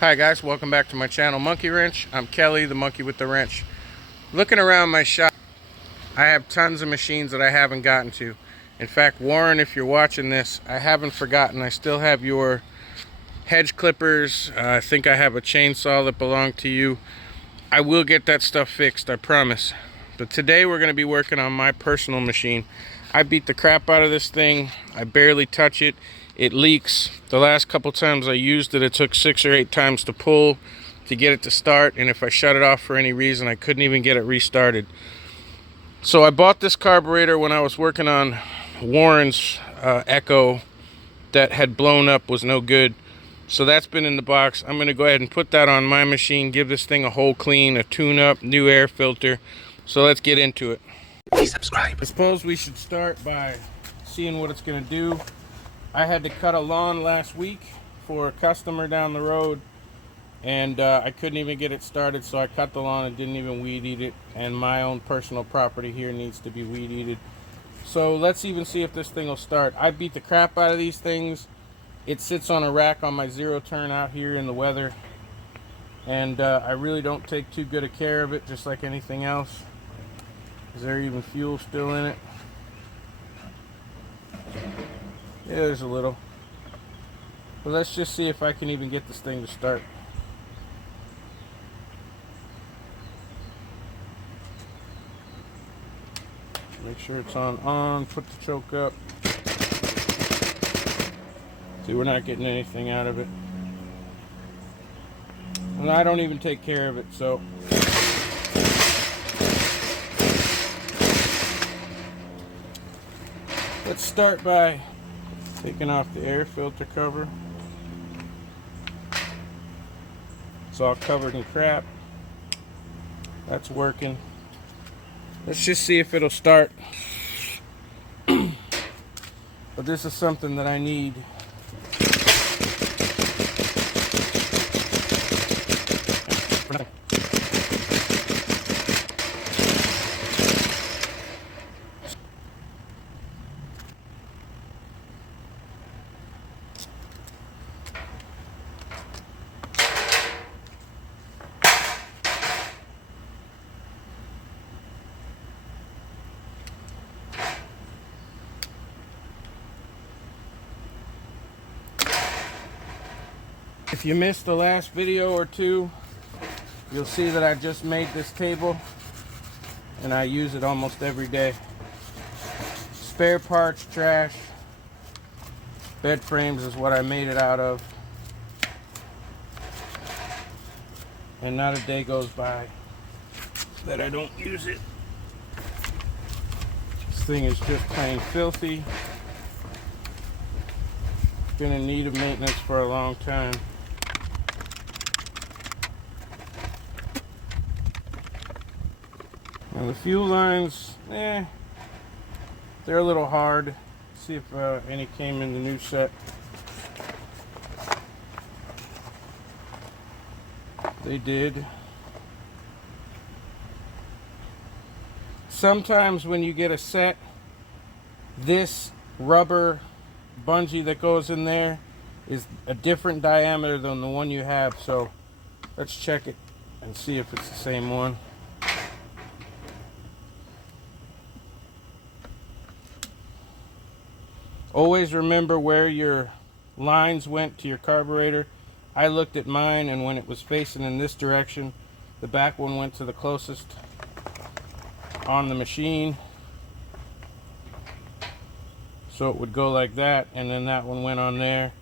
Hi guys, welcome back to my channel, Monkey Wrench. I'm Kelly, the monkey with the wrench. Looking around my shop, I have tons of machines that I haven't gotten to. In fact, Warren, if you're watching this, I haven't forgotten. I still have your hedge clippers. I think I have a chainsaw that belonged to you. I will get that stuff fixed, I promise. But today we're going to be working on my personal machine. I beat the crap out of this thing. I barely touch it. It leaks. The last couple times I used it, it took 6 or 8 times to pull to get it to start, and if I shut it off for any reason, I couldn't even get it restarted. So I bought this carburetor when I was working on Warren's Echo that had blown up, was no good. So that's been in the box. I'm going to go ahead and put that on my machine, give this thing a whole clean, a tune-up, new air filter. So let's get into it. Please subscribe. I suppose we should start by seeing what it's going to do. I had to cut a lawn last week for a customer down the road, and I couldn't even get it started, so I cut the lawn and didn't even weed eat it, and my own personal property here needs to be weed eated. So let's even see if this thing will start. I beat the crap out of these things. It sits on a rack on my zero turn out here in the weather, and I really don't take too good a care of it, just like anything else. Is there even fuel still in it? Yeah, there's a little. But let's just see if I can even get this thing to start. Make sure it's on, put the choke up. See, we're not getting anything out of it. And I don't even take care of it, so. Let's start by taking off the air filter cover. It's all covered in crap. That's working. Let's just see if it'll start. But this is something that I need. If you missed the last video or two, you'll see that I just made this table and I use it almost every day. Spare parts, trash, bed frames is what I made it out of. And not a day goes by that I don't use it. This thing is just plain filthy. Been in need of maintenance for a long time. Now the fuel lines, they're a little hard. See if any came in the new set. They did. Sometimes when you get a set, this rubber bungee that goes in there is a different diameter than the one you have. So let's check it and see if it's the same one. Always remember where your lines went to your carburetor. I looked at mine, and when it was facing in this direction, the back one went to the closest on the machine. So it would go like that, and then that one went on there.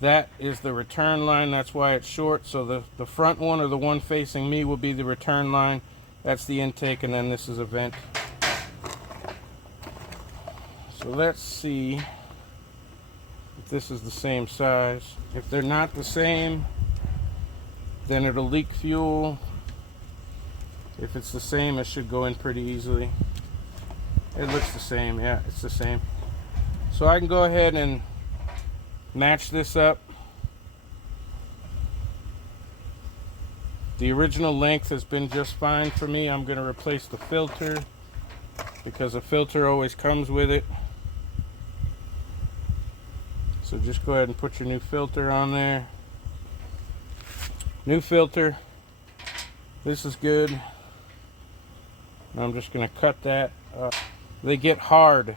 That is the return line, that's why it's short. So the front one, or the one facing me, will be the return line. That's the intake, and then this is a vent. So let's see if this is the same size. If they're not the same, then it'll leak fuel. If it's the same, it should go in pretty easily. It looks the same, yeah, it's the same. So I can go ahead and match this up. The original length has been just fine for me. I'm going to replace the filter because the filter always comes with it. So just go ahead and put your new filter on there. New filter. This is good. I'm just going to cut that. They get hard.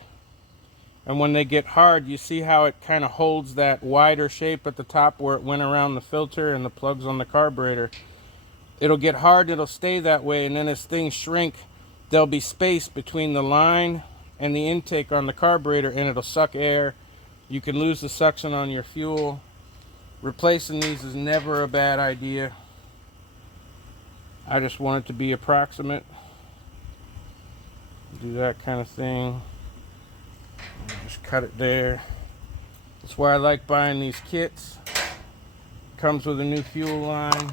And when they get hard, you see how it kind of holds that wider shape at the top where it went around the filter and the plugs on the carburetor. It'll get hard, it'll stay that way, and then as things shrink, there'll be space between the line and the intake on the carburetor, and it'll suck air. You can lose the suction on your fuel. Replacing these is never a bad idea. I just want it to be approximate. Do that kind of thing. Just cut it there. That's why I like buying these kits. Comes with a new fuel line.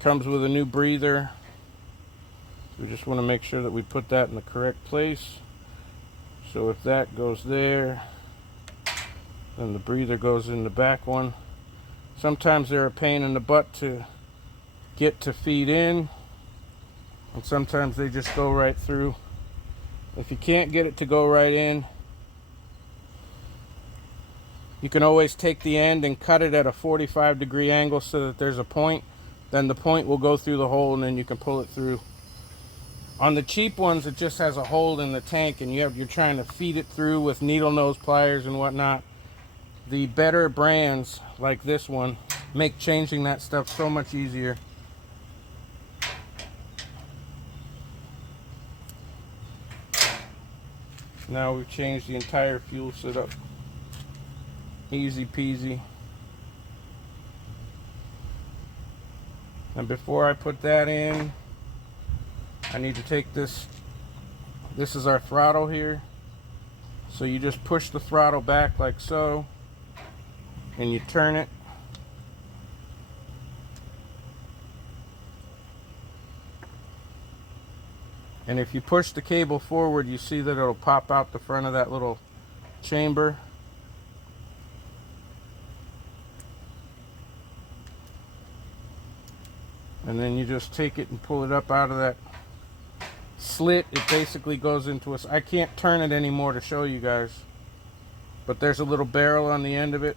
Comes with a new breather. We just want to make sure that we put that in the correct place. So if that goes there, then the breather goes in the back one. Sometimes they're a pain in the butt to get to feed in, and sometimes they just go right through. If you can't get it to go right in, you can always take the end and cut it at a 45-degree angle so that there's a point. Then the point will go through the hole and then you can pull it through. On the cheap ones, it just has a hole in the tank and you're trying to feed it through with needle nose pliers and whatnot. The better brands, like this one, make changing that stuff so much easier. Now we've changed the entire fuel setup. Easy peasy. And before I put that in, I need to take this. This is our throttle here. So you just push the throttle back like so, and you turn it. And if you push the cable forward, you see that it'll pop out the front of that little chamber. And then you just take it and pull it up out of that slit. It basically goes into a... I can't turn it anymore to show you guys, but there's a little barrel on the end of it.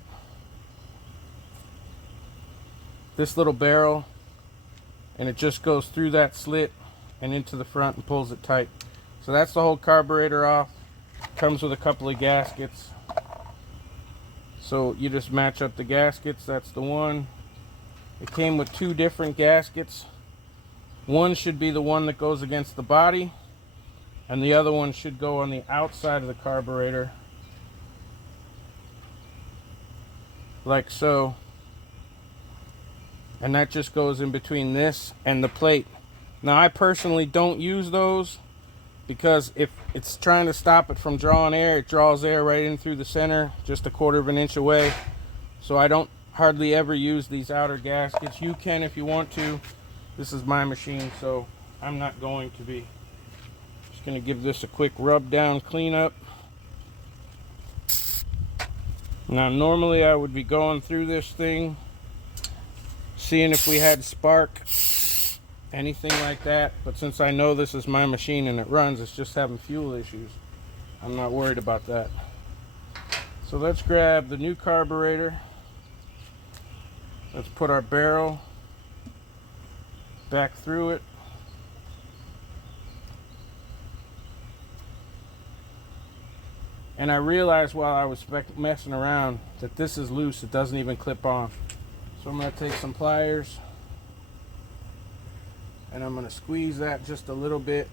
This little barrel, and it just goes through that slit and into the front and pulls it tight. So that's the whole carburetor off. Comes with a couple of gaskets. So you just match up the gaskets. That's the one. It came with two different gaskets. One should be the one that goes against the body, and the other one should go on the outside of the carburetor, like so. And that just goes in between this and the plate. Now I personally don't use those because if it's trying to stop it from drawing air, it draws air right in through the center, just a 1/4 of an inch away. So I don't hardly ever use these outer gaskets. You can if you want to. This is my machine, so I'm not going to be. Just going to give this a quick rub down cleanup. Now normally I would be going through this thing, seeing if we had spark, anything like that, but since I know this is my machine and it runs, it's just having fuel issues. I'm not worried about that. So let's grab the new carburetor. Let's put our barrel back through it. And I realized while I was messing around that this is loose, it doesn't even clip on. So I'm going to take some pliers and I'm going to squeeze that just a little bit,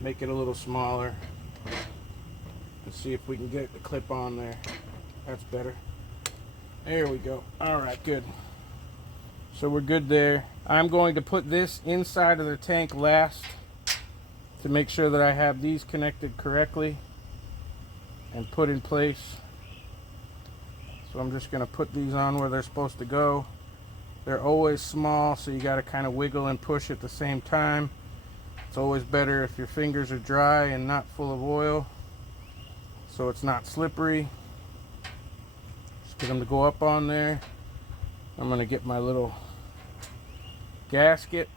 make it a little smaller, and see if we can get it to clip on there. That's better. There we go. Alright, good. So we're good there. I'm going to put this inside of the tank last to make sure that I have these connected correctly and put in place. So I'm just going to put these on where they're supposed to go. They're always small, so you got to kind of wiggle and push at the same time. It's always better if your fingers are dry and not full of oil, so it's not slippery. Just get them to go up on there. I'm going to get my little gasket.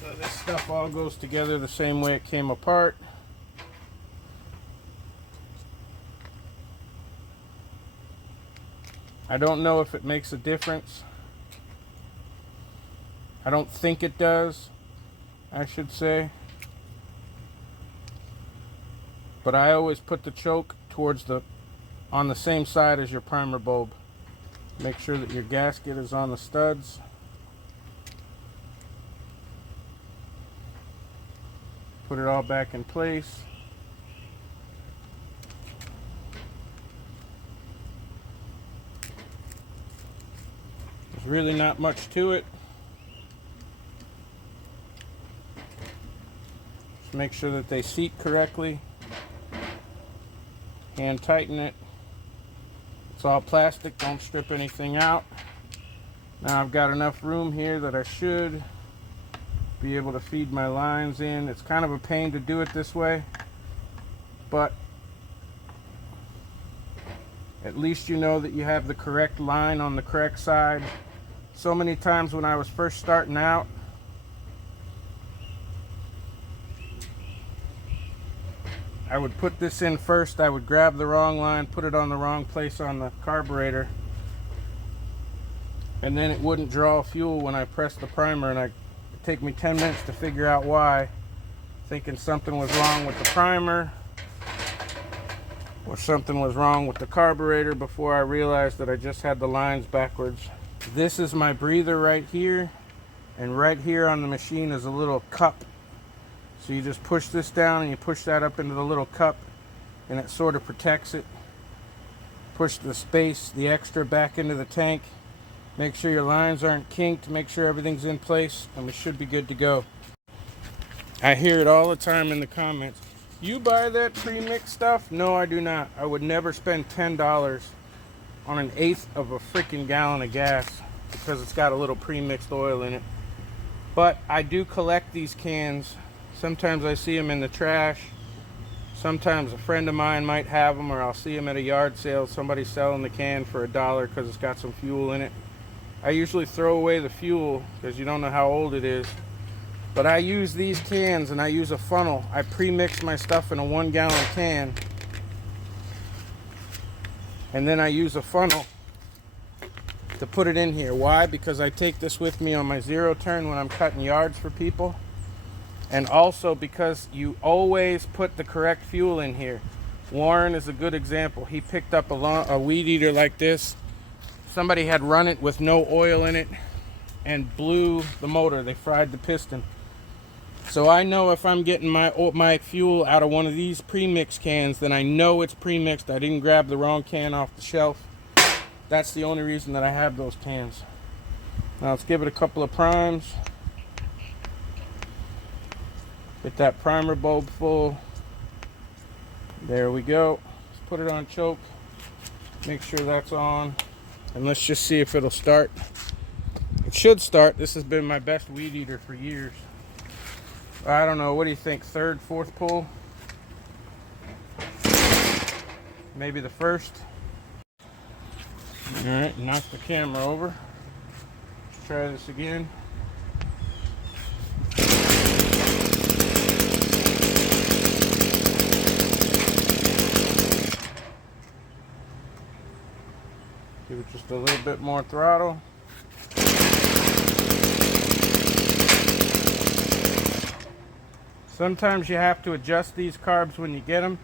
So this stuff all goes together the same way it came apart. I don't know if it makes a difference. I don't think it does, I should say. But I always put the choke towards on the same side as your primer bulb. Make sure that your gasket is on the studs. Put it all back in place. There's really not much to it. Just make sure that they seat correctly. Hand tighten it. It's all plastic, don't strip anything out. Now I've got enough room here that I should be able to feed my lines in. It's kind of a pain to do it this way, but at least you know that you have the correct line on the correct side. So many times when I was first starting out, I would put this in first, I would grab the wrong line, put it on the wrong place on the carburetor, and then it wouldn't draw fuel when I pressed the primer, and it'd take me 10 minutes to figure out why, thinking something was wrong with the primer or something was wrong with the carburetor, before I realized that I just had the lines backwards. This is my breather right here, and right here on the machine is a little cup. So you just push this down and you push that up into the little cup, and it sort of protects it. Push the space, the extra, back into the tank. Make sure your lines aren't kinked, make sure everything's in place, and we should be good to go. I hear it all the time in the comments. You buy that pre-mixed stuff? No, I do not. I would never spend $10 on an eighth of a freaking gallon of gas because it's got a little pre-mixed oil in it. But I do collect these cans. Sometimes I see them in the trash. Sometimes a friend of mine might have them, or I'll see them at a yard sale. Somebody's selling the can for $1 because it's got some fuel in it. I usually throw away the fuel because you don't know how old it is. But I use these cans, and I use a funnel. I pre-mix my stuff in a 1 gallon can, and then I use a funnel to put it in here. Why? Because I take this with me on my zero turn when I'm cutting yards for people. And also because you always put the correct fuel in here. Warren is a good example. He picked up a weed eater like this. Somebody had run it with no oil in it and blew the motor. They fried the piston. So I know if I'm getting my fuel out of one of these pre-mix cans, then I know it's pre-mixed. I didn't grab the wrong can off the shelf. That's the only reason that I have those cans. Now let's give it a couple of primes. Get that primer bulb full. There we go. Let's put it on choke. Make sure that's on. And let's just see if it'll start. It should start. This has been my best weed eater for years. I don't know. What do you think? Third, fourth pull? Maybe the first. All right, knock the camera over. Let's try this again. Give it just a little bit more throttle. Sometimes you have to adjust these carbs when you get them,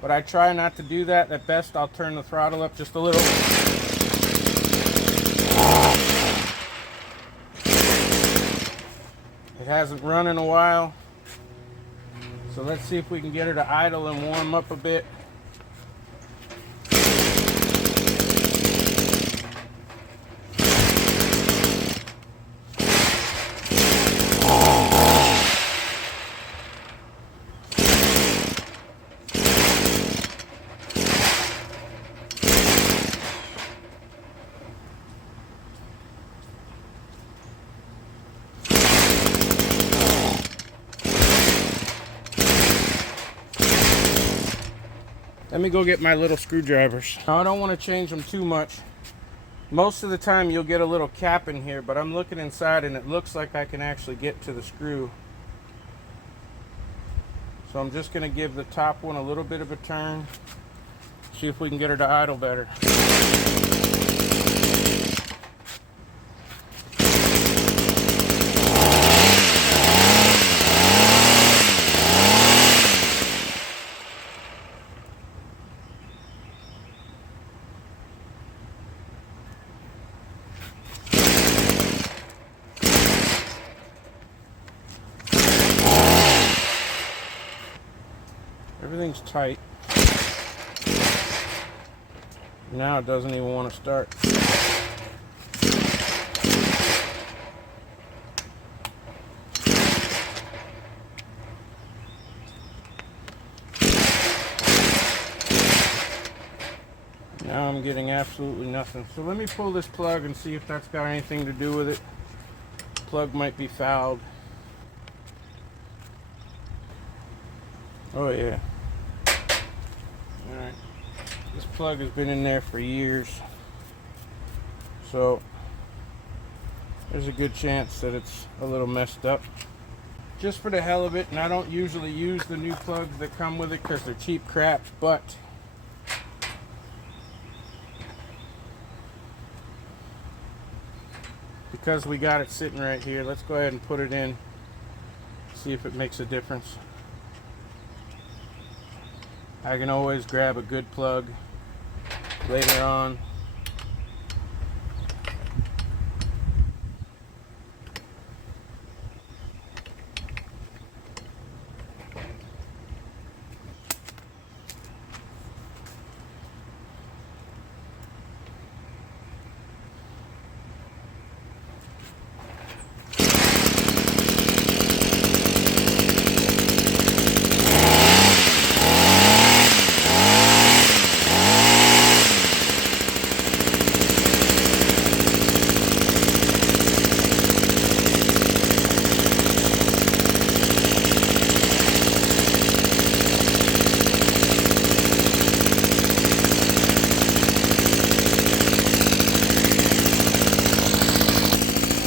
but I try not to do that. At best, I'll turn the throttle up just a little. It hasn't run in a while, so let's see if we can get her to idle and warm up a bit. Let me go get my little screwdrivers. Now, I don't want to change them too much. Most of the time you'll get a little cap in here, but I'm looking inside and it looks like I can actually get to the screw. So I'm just going to give the top one a little bit of a turn. See if we can get her to idle better. Everything's tight. Now it doesn't even want to start. Now I'm getting absolutely nothing. So let me pull this plug and see if that's got anything to do with it. The plug might be fouled. Oh yeah. Alright. This plug has been in there for years. So there's a good chance that it's a little messed up. Just for the hell of it, and I don't usually use the new plugs that come with it because they're cheap crap, but because we got it sitting right here, let's go ahead and put it in, see if it makes a difference. I can always grab a good plug later on.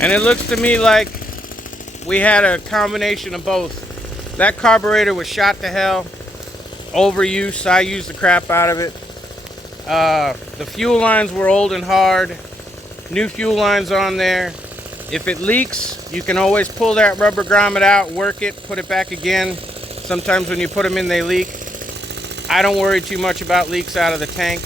And it looks to me like we had a combination of both. That carburetor was shot to hell. Overuse, I used the crap out of it. The fuel lines were old and hard. New fuel lines on there. If it leaks, you can always pull that rubber grommet out, work it, put it back again. Sometimes when you put them in, they leak. I don't worry too much about leaks out of the tank.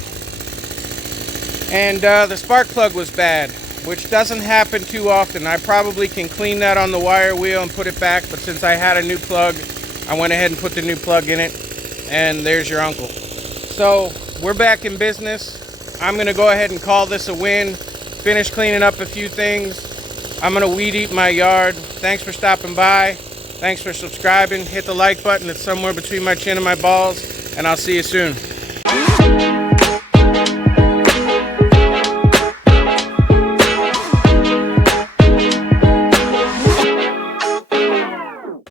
And the spark plug was bad, which doesn't happen too often. I probably can clean that on the wire wheel and put it back, but since I had a new plug, I went ahead and put the new plug in it, and there's your uncle. So we're back in business. I'm gonna go ahead and call this a win. Finish cleaning up a few things. I'm gonna weed eat my yard. Thanks for stopping by. Thanks for subscribing. Hit the like button. It's somewhere between my chin and my balls, and I'll see you soon.